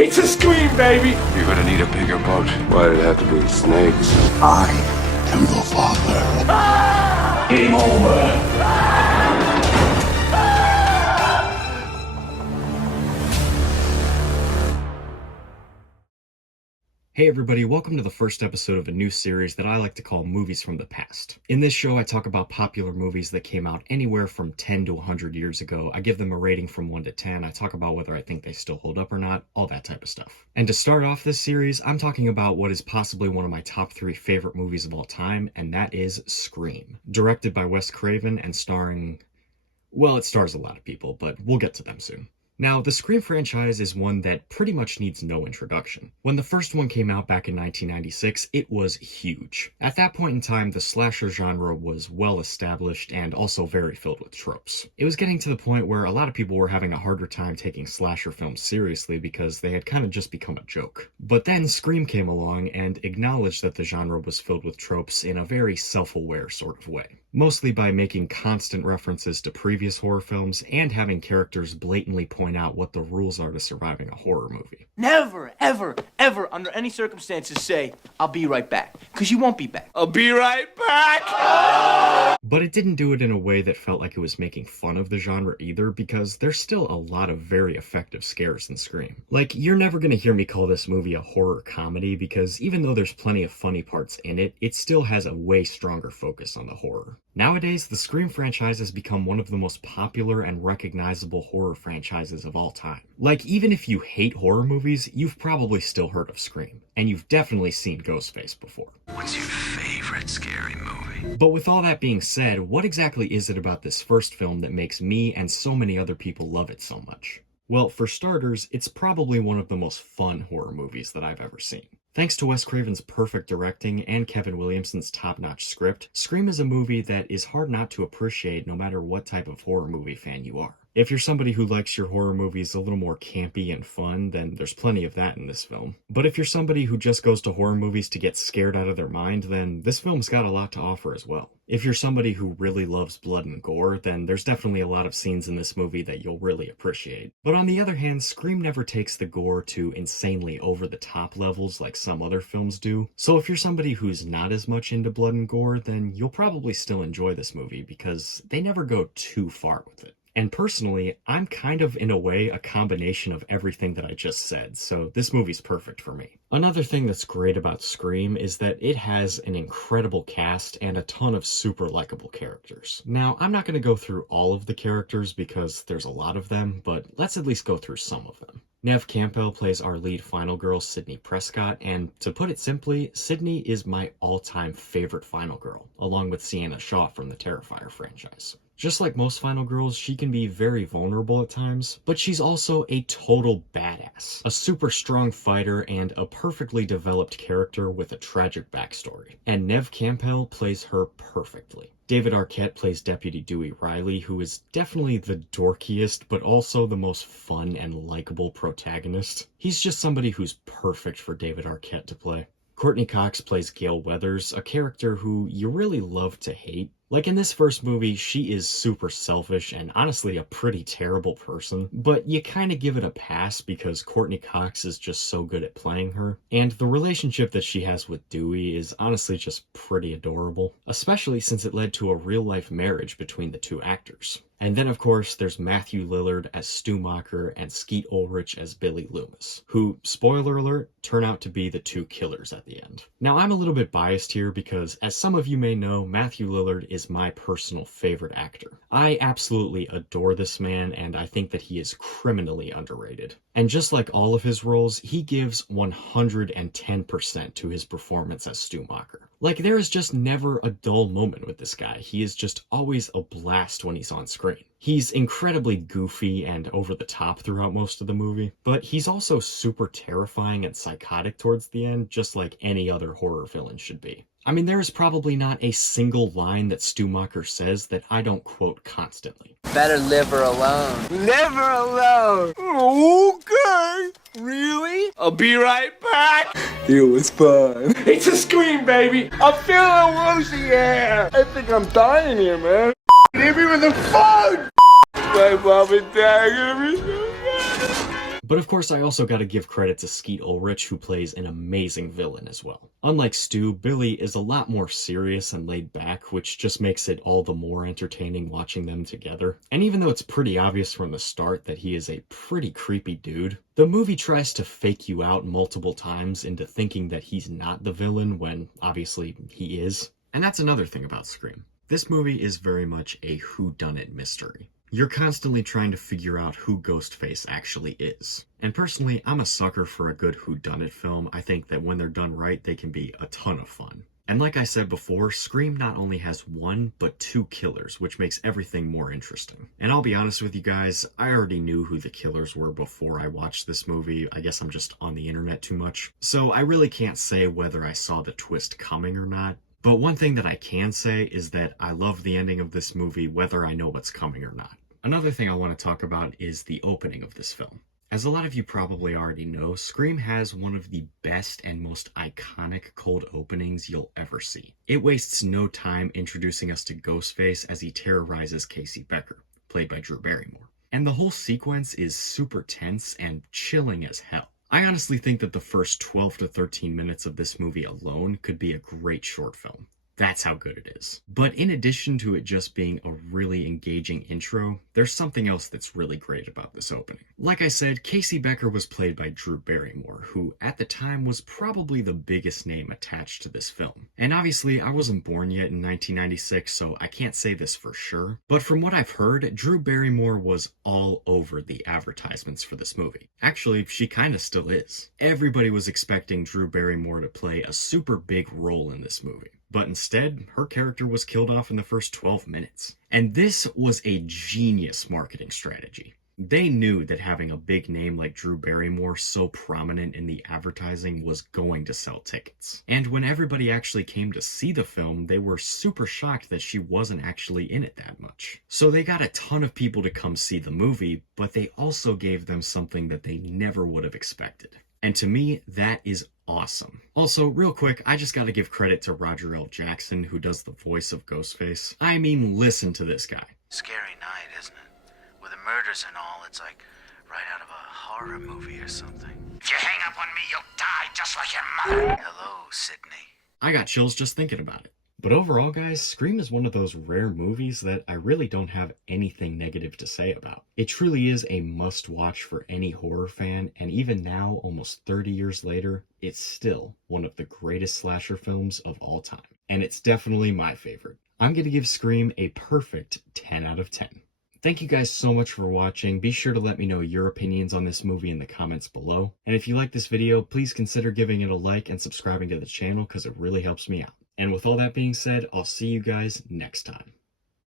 It's a scream, baby! You're gonna need a bigger boat. Why did it have to be snakes? I am your father. Game over! Hey everybody, welcome to the first episode of a new series that I like to call Movies from the Past. In this show, I talk about popular movies that came out anywhere from 10 to 100 years ago. I give them a rating from 1 to 10. I talk about whether I think they still hold up or not, all that type of stuff. And to start off this series, I'm talking about what is possibly one of my top 3 favorite movies of all time, and that is Scream. Directed by Wes Craven and starring... well, it stars a lot of people, but we'll get to them soon. Now, the Scream franchise is one that pretty much needs no introduction. When the first one came out back in 1996, it was huge. At that point in time, the slasher genre was well established and also very filled with tropes. It was getting to the point where a lot of people were having a harder time taking slasher films seriously because they had kind of just become a joke. But then Scream came along and acknowledged that the genre was filled with tropes in a very self-aware sort of way. Mostly by making constant references to previous horror films and having characters blatantly point out what the rules are to surviving a horror movie. Never, ever, ever, under any circumstances say, I'll be right back. Because you won't be back. I'll be right back! But it didn't do it in a way that felt like it was making fun of the genre either, because there's still a lot of very effective scares in Scream. Like, you're never gonna hear me call this movie a horror comedy, because even though there's plenty of funny parts in it, it still has a way stronger focus on the horror. Nowadays, the Scream franchise has become one of the most popular and recognizable horror franchises of all time. Like, even if you hate horror movies, you've probably still heard of Scream, and you've definitely seen Ghostface before. What's your favorite scary movie? But with all that being said, what exactly is it about this first film that makes me and so many other people love it so much? Well, for starters, it's probably one of the most fun horror movies that I've ever seen. Thanks to Wes Craven's perfect directing and Kevin Williamson's top-notch script, Scream is a movie that is hard not to appreciate no matter what type of horror movie fan you are. If you're somebody who likes your horror movies a little more campy and fun, then there's plenty of that in this film. But if you're somebody who just goes to horror movies to get scared out of their mind, then this film's got a lot to offer as well. If you're somebody who really loves blood and gore, then there's definitely a lot of scenes in this movie that you'll really appreciate. But on the other hand, Scream never takes the gore to insanely over-the-top levels like some other films do. So if you're somebody who's not as much into blood and gore, then you'll probably still enjoy this movie because they never go too far with it. And personally, I'm kind of, in a way, a combination of everything that I just said, so this movie's perfect for me. Another thing that's great about Scream is that it has an incredible cast and a ton of super likable characters. Now, I'm not going to go through all of the characters because there's a lot of them, but let's at least go through some of them. Neve Campbell plays our lead final girl, Sidney Prescott, and to put it simply, Sidney is my all-time favorite final girl, along with Sienna Shaw from the Terrifier franchise. Just like most final girls, she can be very vulnerable at times, but she's also a total badass. A super strong fighter and a perfectly developed character with a tragic backstory. And Neve Campbell plays her perfectly. David Arquette plays Deputy Dewey Riley, who is definitely the dorkiest, but also the most fun and likable protagonist. He's just somebody who's perfect for David Arquette to play. Courtney Cox plays Gale Weathers, a character who you really love to hate. Like in this first movie, she is super selfish and honestly a pretty terrible person, but you kind of give it a pass because Courtney Cox is just so good at playing her. And the relationship that she has with Dewey is honestly just pretty adorable, especially since it led to a real-life marriage between the two actors. And then, of course, there's Matthew Lillard as Stu Macher and Skeet Ulrich as Billy Loomis, who, spoiler alert, turn out to be the two killers at the end. Now, I'm a little bit biased here because, as some of you may know, Matthew Lillard is my personal favorite actor. I absolutely adore this man, and I think that he is criminally underrated. And just like all of his roles, he gives 110% to his performance as Stu Macher. Like, there is just never a dull moment with this guy. He is just always a blast when he's on screen. He's incredibly goofy and over the top throughout most of the movie, but he's also super terrifying and psychotic towards the end, just like any other horror villain should be. I mean, there is probably not a single line that Stu Macher says that I don't quote constantly. Better live her alone. Leave her alone! Okay! Really? I'll be right back! It was fun. It's a scream, baby! I'm feeling woozy here! I think I'm dying here, man. Leave me with the phone! My mom and dad are gonna be so mad. But of course, I also gotta give credit to Skeet Ulrich, who plays an amazing villain as well. Unlike Stu, Billy is a lot more serious and laid back, which just makes it all the more entertaining watching them together. And even though it's pretty obvious from the start that he is a pretty creepy dude, the movie tries to fake you out multiple times into thinking that he's not the villain when obviously he is. And that's another thing about Scream. This movie is very much a whodunit mystery. You're constantly trying to figure out who Ghostface actually is. And personally, I'm a sucker for a good whodunit film. I think that when they're done right, they can be a ton of fun. And like I said before, Scream not only has one, but two killers, which makes everything more interesting. And I'll be honest with you guys, I already knew who the killers were before I watched this movie. I guess I'm just on the internet too much. So I really can't say whether I saw the twist coming or not. But one thing that I can say is that I love the ending of this movie whether I know what's coming or not. Another thing I want to talk about is the opening of this film. As a lot of you probably already know, Scream has one of the best and most iconic cold openings you'll ever see. It wastes no time introducing us to Ghostface as he terrorizes Casey Becker, played by Drew Barrymore. And the whole sequence is super tense and chilling as hell. I honestly think that the first 12 to 13 minutes of this movie alone could be a great short film. That's how good it is. But in addition to it just being a really engaging intro, there's something else that's really great about this opening. Like I said, Casey Becker was played by Drew Barrymore, who at the time was probably the biggest name attached to this film. And obviously, I wasn't born yet in 1996, so I can't say this for sure. But from what I've heard, Drew Barrymore was all over the advertisements for this movie. Actually, she kinda still is. Everybody was expecting Drew Barrymore to play a super big role in this movie. But instead, her character was killed off in the first 12 minutes. And this was a genius marketing strategy. They knew that having a big name like Drew Barrymore so prominent in the advertising was going to sell tickets. And when everybody actually came to see the film, they were super shocked that she wasn't actually in it that much. So they got a ton of people to come see the movie, but they also gave them something that they never would have expected. And to me, that is awesome. Also, real quick, I just gotta give credit to Roger L. Jackson, who does the voice of Ghostface. I mean, listen to this guy. Scary night, isn't it? With the murders and all, it's like right out of a horror movie or something. If you hang up on me, you'll die just like your mother. Hello, Sydney. I got chills just thinking about it. But overall, guys, Scream is one of those rare movies that I really don't have anything negative to say about. It truly is a must-watch for any horror fan, and even now, almost 30 years later, it's still one of the greatest slasher films of all time. And it's definitely my favorite. I'm gonna give Scream a perfect 10 out of 10. Thank you guys so much for watching. Be sure to let me know your opinions on this movie in the comments below. And if you like this video, please consider giving it a like and subscribing to the channel because it really helps me out. And with all that being said, I'll see you guys next time.